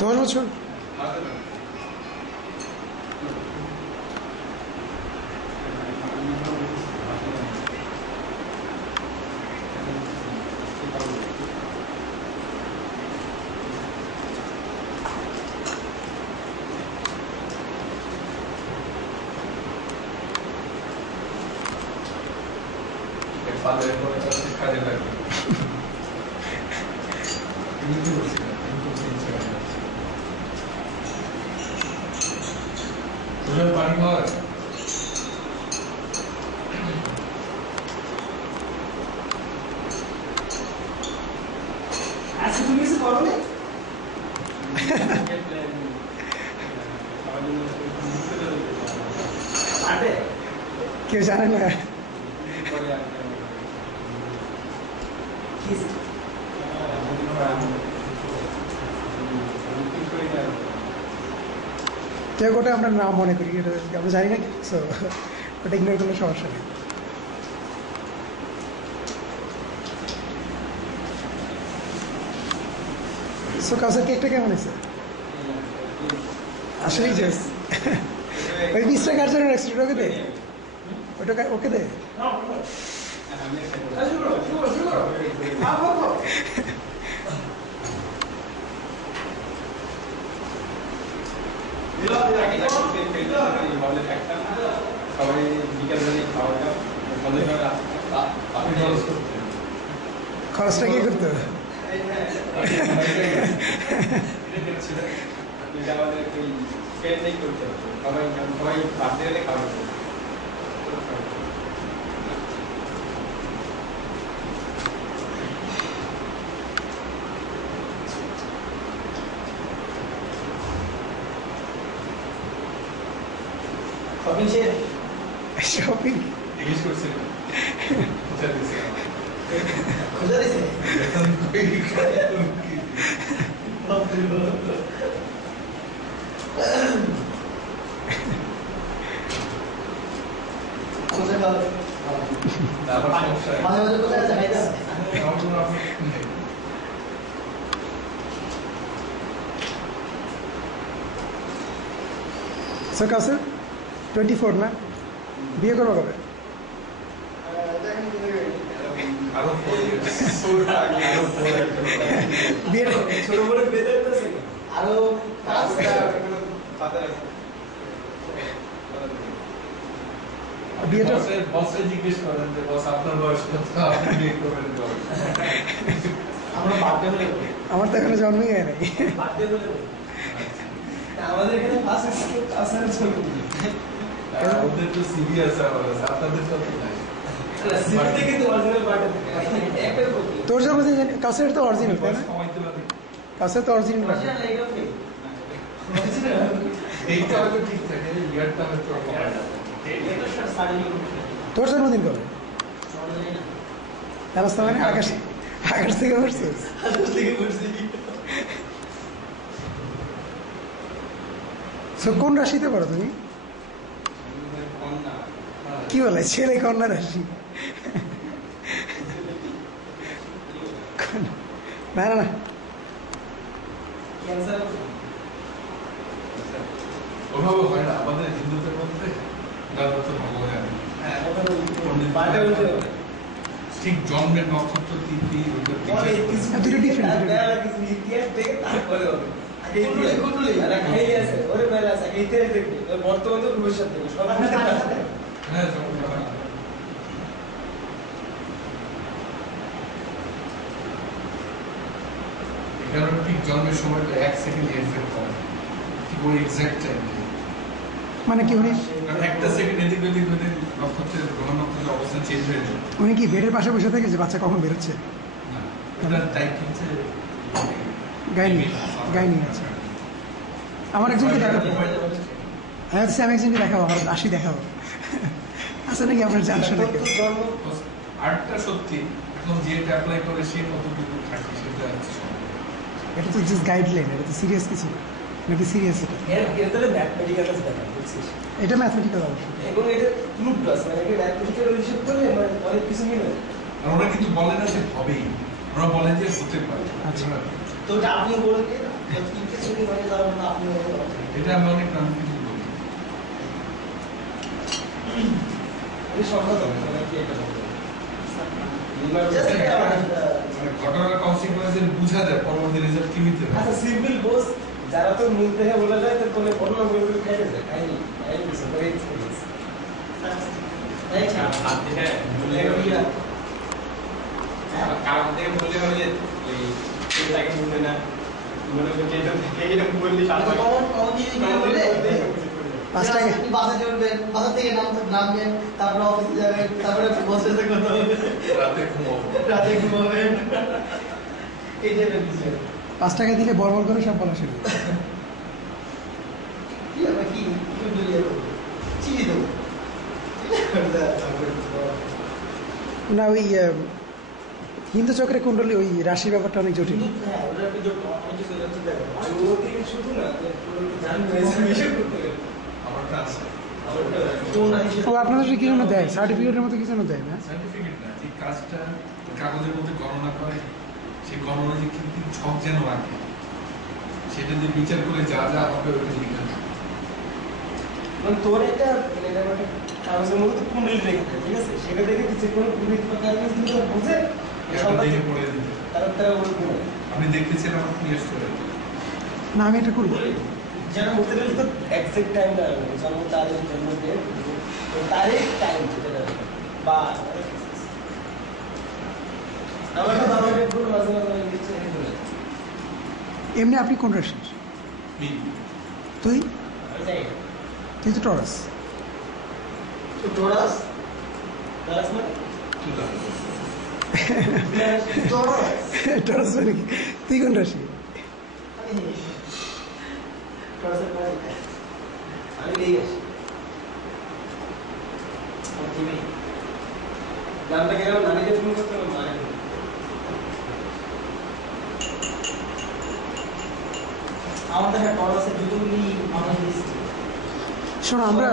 10 বছর? কেউ জানে না। কেউ ওটা আমরা নাম মনে করি, এটা আমরা জানি না, সো ওটা ইগনোর করলে সমস্যা নেই। সো কাউসার কেকটা কেমন হয়েছে? আসলেই জাস্ট ওই 20 টাকার জন্য এক্সট্রা ওকে দে, ওটা ওকে দে। খরচটা কি করতে হবে? শপিং কাউসার 24 না? বিয়ে করবো কবে? আমার তো এখনো জন্মই হয় নাই। আমাদের এখানে তোর জন্মদিন কাছের তো অরিজিনাল, তাই না? কাছের তো অরিজিনাল। তোর জন্মদিন কবে? মানে আকাশ থেকে পড়ছিস? কোন রাশিতে পড়ো তুমি? কি বলে ছেলে কন্যা রাশি? না না না, ওভাবে হয় না আমাদের হিন্দুদের মধ্যে। ঠিক জন্মের নক্ষত্র তিথি দুটো ডিফারেন্ট। ঠিক জন্মের সময় 1 সেকেন্ড এফেক্ট হয়, ঠিক ওই এক্সাক্ট টাইম। মানে কি উনি একটা সেকেন্ড এদিক ওদিক ওদের নক্ষত্রের গ্রহ নক্ষত্রের অবস্থান চেঞ্জ হয়ে যায়। উনি কি বেডের পাশে বসে থাকে যে বাচ্চা কখন বেরোচ্ছে? গাইনি আছে। আমার একজনকে দেখাবো, হ্যাঁ আমি একজনকে দেখাবো, আমার রাশি দেখাবো। আছে নাকি আপনার জান শোনা? আর্টটা সত্যি এখন যেটা অ্যাপ্লাই করে সে কতটুকু থাকে সেটা আছে। এটা তো জাস্ট গাইডলাইন, এটা তো সিরিয়াস কিছু নাকি? সিরিয়াস এটা ম্যাথমেটিক্যাল অবশ্যই, এবং এটা প্রুফড আছে, মানে এটা ম্যাথমেটিক্যাল হিসাব করলে অনেক কিছু মিলে। ওরা কিন্তু বলে না সে হবেই, ওরা বলে যে হতে পারে। আচ্ছা তো ওটা আপনিও বলে দিয়ে না তিনটে ছবি হয়ে যাওয়ার জন্য আপনিও বলে এটা আমি অনেক কনফিউজ করি। এই সন্দেহ মানে কি এটা মানে ঘটনার কনসিকুয়েন্স বুঝা যায় পরবর্তী রেজাল্ট কি হইতে পারে। আচ্ছা সিম্পল বস যারা তো মুখ দেখে বলে যায় তো কোনে অন্য বইগুলো খাইতে যায় খাইনি খাইনি কিছু করে এক্সপেরিয়েন্স এই হাত থেকে বলে গিয়া কারণ থেকে বলে যে ওই এটাকে মুখে না মনে হচ্ছে এটা থেকে এরকম বললি সাথে কমন কমন জিনিস বলে 5 টাকা বাসে চড়বেন বাসা থেকে নামবেন তারপরে অফিসে যাবেন তারপরে বসের সাথে কথা হবে রাতে ঘুমাবেন এই টাইপের কিছু 5 টাকা দিলে বড় করে সব বলা শুরু। কি আমরা কি দুনিয়া করবো চিনি দেবো না ওই হিন্দু চক্রে কুণ্ডলী ওই রাশি ব্যাপারটা অনেক জটিল। হ্যাঁ ওটা একটু শুধু না আমারটা আছে। ও আপনাদের কি জন্য দেয়? সার্টিফিকেটের মতো কি জন্য দেয় না? সার্টিফিকেট না, যে কাজটা কাগজের মধ্যে গণনা করে সেই গণনা যে কি কি ছক যেন রাখে সেটা যে বিচার করে যা যা হবে ওটা লিখে দেয়। মানে তোর এটা কাগজের মধ্যে কুণ্ডলি রেখে দেয় ঠিক আছে সেটা দেখে যে কোনো পুরোহিত বা কাগজ কিন্তু বুঝে এটা দেখে পড়ে দিতে। তারা বলবে আপনি দেখতেছেন আমার ক্লিয়ার করে না আমি এটা করবো। যেন বলতে গেলে তো এক্সাক্ট টাইমটা জন্ম তারিখ জন্মদিন তারিখ টাইম যেটা বা আমার তো বাবা একটু মাঝে মাঝে লিখছে এমনি আপনি কোন রাশির? মিল তুই? ওইটাই তুই তো টরাস। তো টোরাস টোরাস মানে টোরাস টরাস মানে কি? তুই কোন রাশি? টোরাসের পরে আমি এই আসি আমার টিমে নামটা কেন নানিকে ফোন করতে হবে মানে আমাদের টোরাসের দুটোগুলি আমাদের শোনো আমরা